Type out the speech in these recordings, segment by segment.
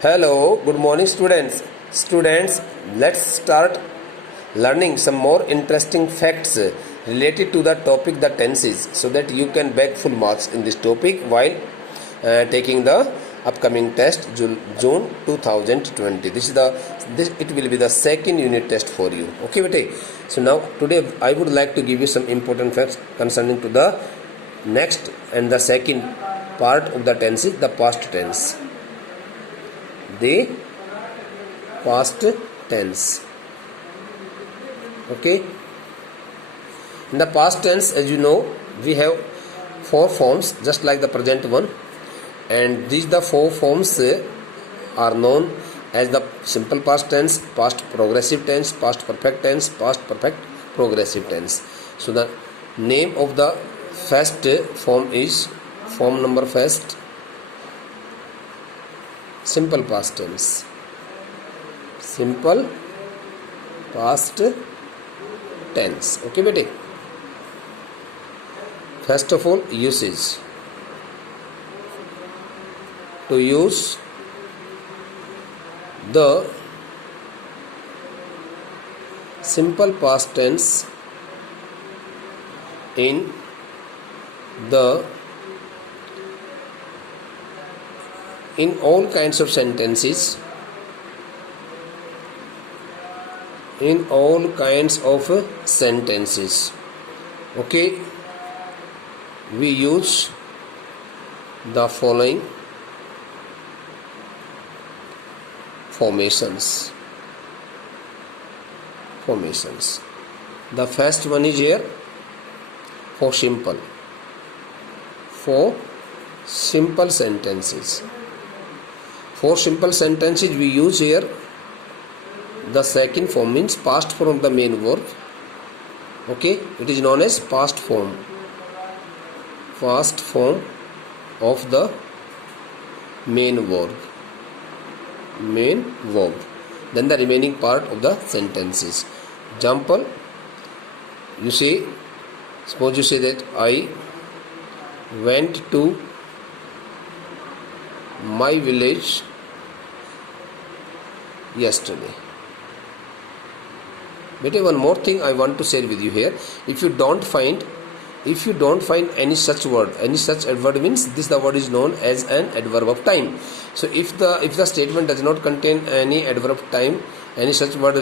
Hello, good morning students. Students, let's start learning some more interesting facts related to the topic the tenses so that you can bag full marks in this topic while taking the upcoming test June 2020. This it will be the second unit test for you. Okay, bete. So now today I would like to give you some important facts concerning to the next and the second part of the tenses, the past tense. The past tense. Okay, in the past tense, as you know, we have four forms just like the present one, and these the four forms are known as the simple past tense, past progressive tense, past perfect tense, past perfect progressive tense. So the name of the first form is form number first, simple past tense. Simple past tense. Okay, bete. First of all, usage. To use the simple past tense in all kinds of sentences, okay, we use the following formations. The first one is here for simple sentences. For simple sentences we use here the second form, means past form of the main verb. Okay, it is known as past form of the main verb. Then the remaining part of the sentences. Example, suppose you say that I went to my village yesterday. But one more thing I want to share with you here. If you don't find any such adverb, means the word is known as an adverb of time. So if the statement does not contain any adverb of time, any such word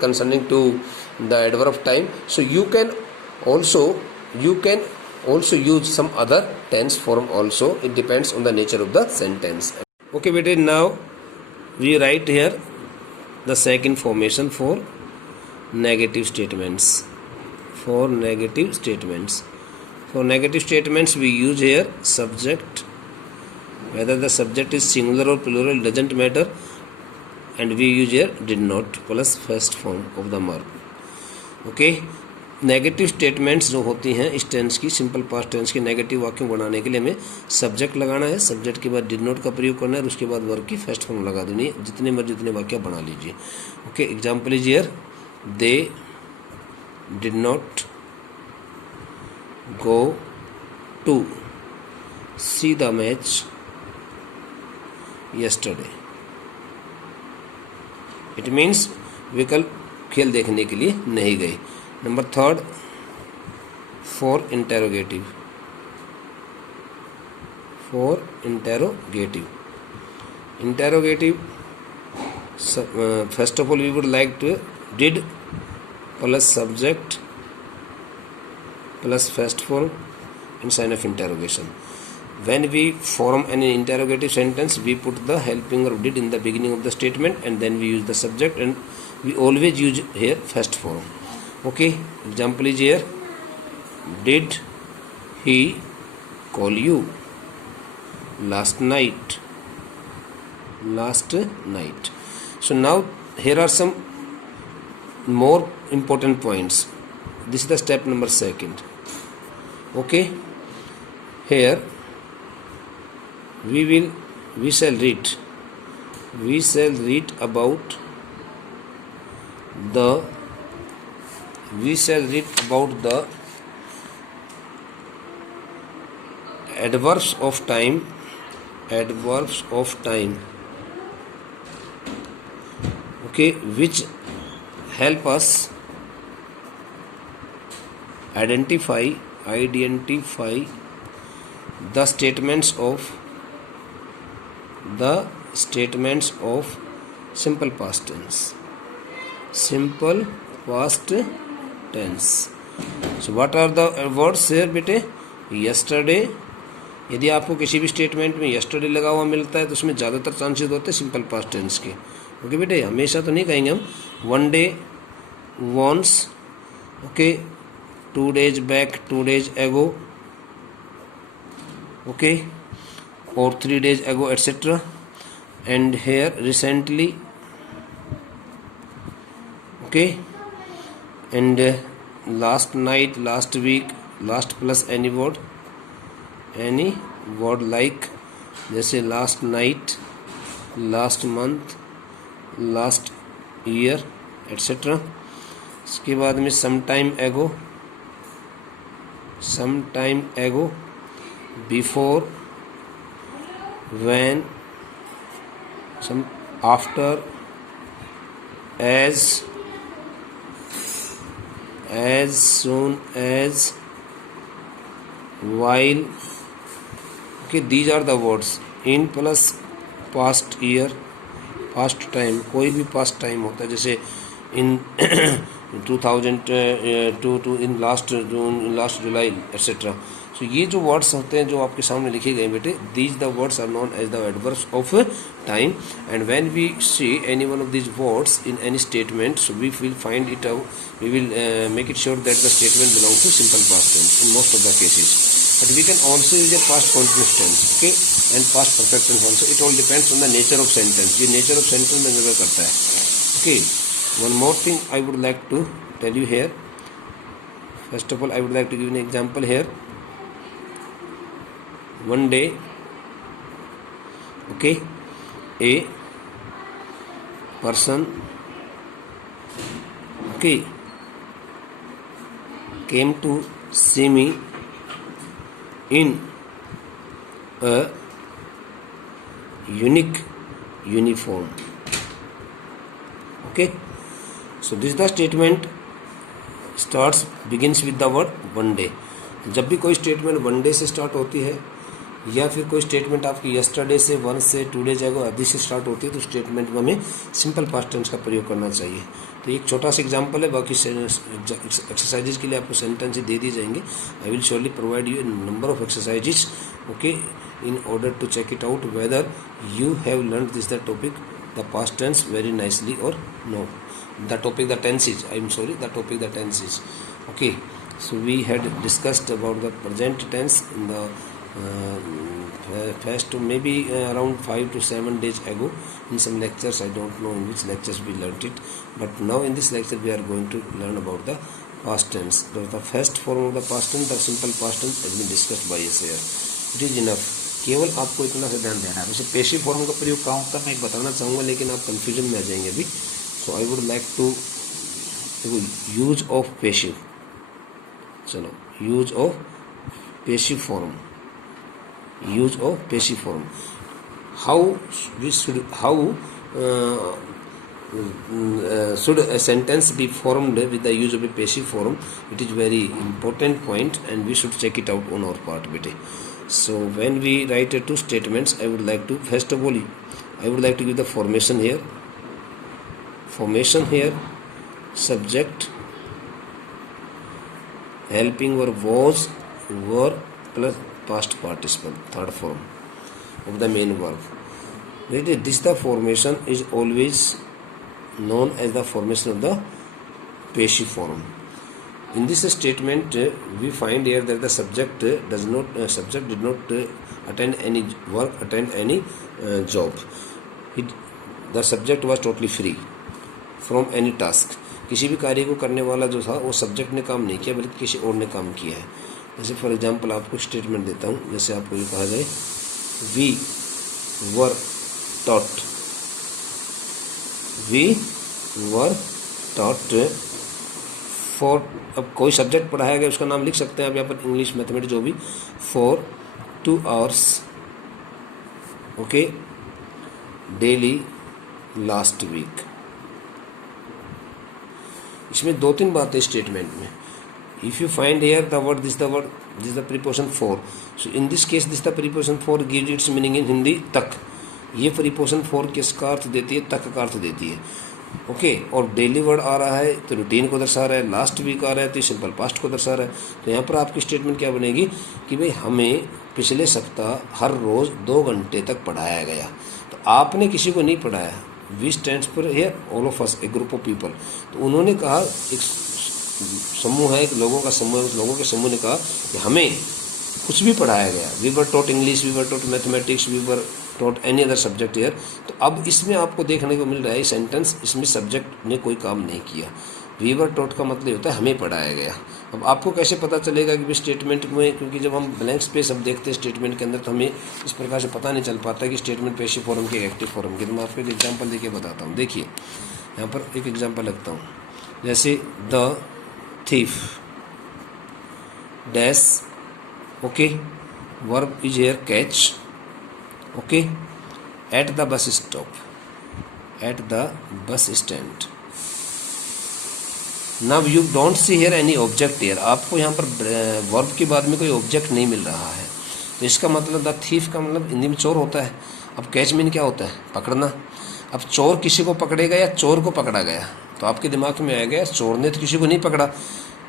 concerning to the adverb of time, so you can also use some other tense form also. It depends on the nature of the sentence. Okay, beta, now we write here the second formation for negative statements. For negative statements we use here subject. Whether the subject is singular or plural doesn't matter, and we use here did not plus first form of the verb. Okay, negative statements जो होती हैं इस tense की, simple past tense के negative वाक्यों बनाने के लिए हमें सब्जेक्ट लगाना है, सब्जेक्ट के बाद डिड नॉट का प्रयोग करना है और उसके बाद वर्ब की फर्स्ट फॉर्म लगा देनी है. जितने मर्जी उतने वाक्य बना लीजिए. Okay, example is here, they did not go to see the match yesterday. It means वे कल खेल देखने के लिए नहीं गए. Number third, for interrogative. First of all we would like to did plus subject plus first form and sign of interrogation. When we form an interrogative sentence, we put the helping verb did in the beginning of the statement and then we use the subject, and we always use here first form. Okay, example is here, did he call you last night. So now here are some more important points. This is the step number second. Okay, here we shall read about the adverbs of time adverbs of time, okay, which help us identify the statements of simple past tense. Simple past tense. So what are the words here बेटे? Yesterday. यदि आपको किसी भी statement में yesterday लगा हुआ मिलता है तो उसमें ज़्यादातर चांसेस होते हैं सिंपल पास्ट टेंस के. ओके बेटे, हमेशा तो नहीं कहेंगे हम. One day, once, okay, 2 days back, 2 days ago, okay, or 3 days ago, etc. And here recently, okay, and last night, last week, last plus any word like जैसे last night, last month, last year, etc. इसके बाद में sometime ago, before, when, some after, as soon as, while. Okay, these are the words. In plus past year, past time, कोई भी past time होता है, जैसे in 2002 in last June, in last July, etc. So ये जो words होते हैं जो आपके सामने लिखे गए बेटे, these the words are known as the adverbs of time. And when we see any one of these words in any statement, so we will find it out. We will make it sure that the statement belongs to simple past tense in most of the cases. But we can also use a past continuous tense, okay, and past perfect tense also. It all depends on the nature of sentence. ये nature of sentence में निर्भर करता है. Okay, one more thing I would like to tell you here. First of all, I would like to give an example here. One day, okay, a person, okay, came to see me in a unique uniform. Okay, so this is the statement begins with the word one day. जब भी कोई statement one day से start होती है या फिर कोई statement आपकी यस्टरडे से, वन से, 2 days ago आदि से स्टार्ट होती है तो स्टेटमेंट में हमें सिंपल पास्ट टेंस का प्रयोग करना चाहिए. तो एक छोटा सा एग्जांपल है, बाकी एक्सरसाइजेज के लिए आपको सेंटेंस दे दिए जाएंगे. I will surely provide you number of exercises, okay, in order to check it out whether you have learn this the topic the past tense very nicely और no. The topic the tenses, okay. So we had discussed about the present tense in the first maybe around 5 to 7 days ago in some lectures. I don't know in which lectures we learnt it, but now in this lecture we are going to learn about the past tense. The first form of the past tense, the simple past tense, has been discussed by us here. It is enough. केवल आपको इतना से ध्यान देना है. वैसे पेशिव form का प्रयोग कहाँ होता है मैं बताना चाहूँगा, लेकिन आप कंफ्यूजन में आ जाएंगे अभी. So I would like to use of passive. चलो, use of passive form. How should a sentence be formed with the use of a passive form? It is very important point, and we should check it out on our part, bete. So when we write two statements, I would like to first of all, give the formation here. Subject, helping verb was, were plus past participle, third form of the main verb. This the formation is always known as the formation of the passive form. In this statement, we find here that the subject did not attend any work, attend any job. The subject was totally free from any task. किसी भी कार्य को करने वाला जो था वो subject ने काम नहीं किया बल्कि किसी और ने काम किया है. जैसे फॉर एग्जांपल आपको स्टेटमेंट देता हूँ. जैसे आपको ये कहा जाए वी वर टॉट फॉर, अब कोई सब्जेक्ट पढ़ाया गया उसका नाम लिख सकते हैं आप यहाँ पर, इंग्लिश, मैथमेटिक्स, जो भी, for 2 hours okay, daily, last week. इसमें 2-3 बातें स्टेटमेंट में। If you find here the word this the preposition for, so in this case this the preposition for gives its meaning in Hindi तक। ये preposition for किसका अर्थ देती है? तक का अर्थ देती है। ओके, और डेली वर्ड आ रहा है तो रूटीन को दर्शा रहा है, लास्ट वीक आ रहा है तो सिंपल पास्ट को दर्शा रहा है। तो यहाँ पर आपकी स्टेटमेंट क्या बनेगी कि भाई हमें पिछले सप्ताह हर रोज़ 2 घंटे तक पढ़ाया गया। तो आपने किसी को नहीं पढ़ाया, we stands for here all of us, a group of people. तो उन्होंने कहा, एक समूह है, एक लोगों का समूह है, उस लोगों के समूह ने कहा कि हमें कुछ भी पढ़ाया गया। We were taught English, we were taught mathematics, we were taught any other subject here. तो अब इसमें आपको देखने को मिल रहा है सेंटेंस, इसमें सब्जेक्ट ने कोई काम नहीं किया। वी वर टॉट का मतलब होता है हमें पढ़ाया गया। अब आपको कैसे पता चलेगा कि स्टेटमेंट में, क्योंकि जब हम ब्लैंक स्पेस हम देखते हैं स्टेटमेंट के अंदर तो हमें इस प्रकार से पता नहीं चल पाता कि स्टेटमेंट पैसिव फॉर्म की एक्टिव फॉर्म की। तो मैं आपको एक एग्जांपल देके बताता हूँ। देखिए यहाँ पर एक एग्जांपल लगता हूँ, जैसे the thief dash, okay, verb is here catch, okay, at the bus stop, at the bus stand. Now you don't see here any object here. आपको यहाँ पर वर्ब के बाद में कोई ऑब्जेक्ट नहीं मिल रहा है, तो इसका मतलब द थीफ का मतलब हिंदी में चोर होता है। अब कैच मीन क्या होता है? पकड़ना। अब चोर किसी को पकड़ेगा या चोर को पकड़ा गया? तो आपके दिमाग में आ गया चोर ने तो किसी को नहीं पकड़ा।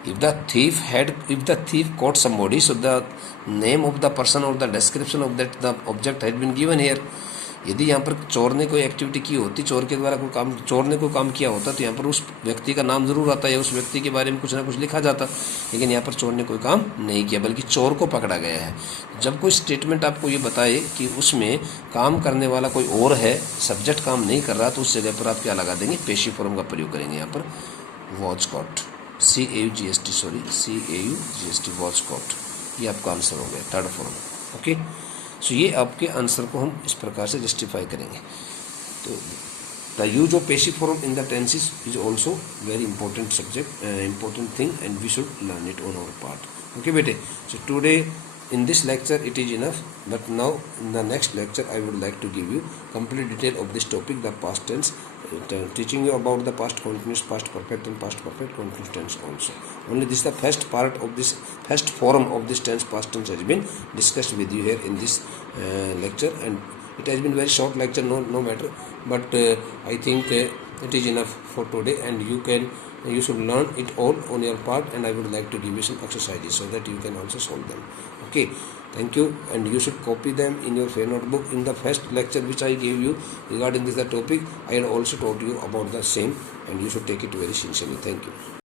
if the thief caught somebody, so the name of the person or the description of that the object had been given here। यदि यहाँ पर चोर ने कोई एक्टिविटी की होती, चोर के द्वारा कोई काम, चोर ने कोई काम किया होता, तो यहाँ पर उस व्यक्ति का नाम जरूर आता है, उस व्यक्ति के बारे में कुछ ना कुछ लिखा जाता। लेकिन यहाँ पर चोर ने कोई काम नहीं किया, बल्कि चोर को पकड़ा गया है। जब कोई स्टेटमेंट आपको ये बताए कि उसमें काम करने वाला कोई और है, सब्जेक्ट काम नहीं कर रहा, तो उस जगह पर आप क्या लगा देंगे? पैसिव फॉर्म का प्रयोग करेंगे। यहाँ पर watch caught, CAUGST, watch caught, ये आपका आंसर हो गया, थर्ड फॉर्म। ओके, सो ये आपके आंसर को हम इस प्रकार से जस्टिफाई करेंगे। तो the use of passive form in the tenses is also very important subject, important thing, and we should learn it on our part. Okay बेटे, so today in this lecture it is enough, but now in the next lecture I would like to give you complete detail of this topic, the past tense, teaching you about the past continuous, past perfect and past perfect continuous tense also. Only this the first part of this, first form of this tense, past tense, has been discussed with you here in this lecture, and it has been very short lecture, no matter, but I think it is enough for today, and you should learn it all on your part, and I would like to give you some exercises so that you can also solve them. Okay, thank you, and you should copy them in your fair notebook. In the first lecture which I gave you regarding this topic, I had also taught you about the same, and you should take it very sincerely. Thank you.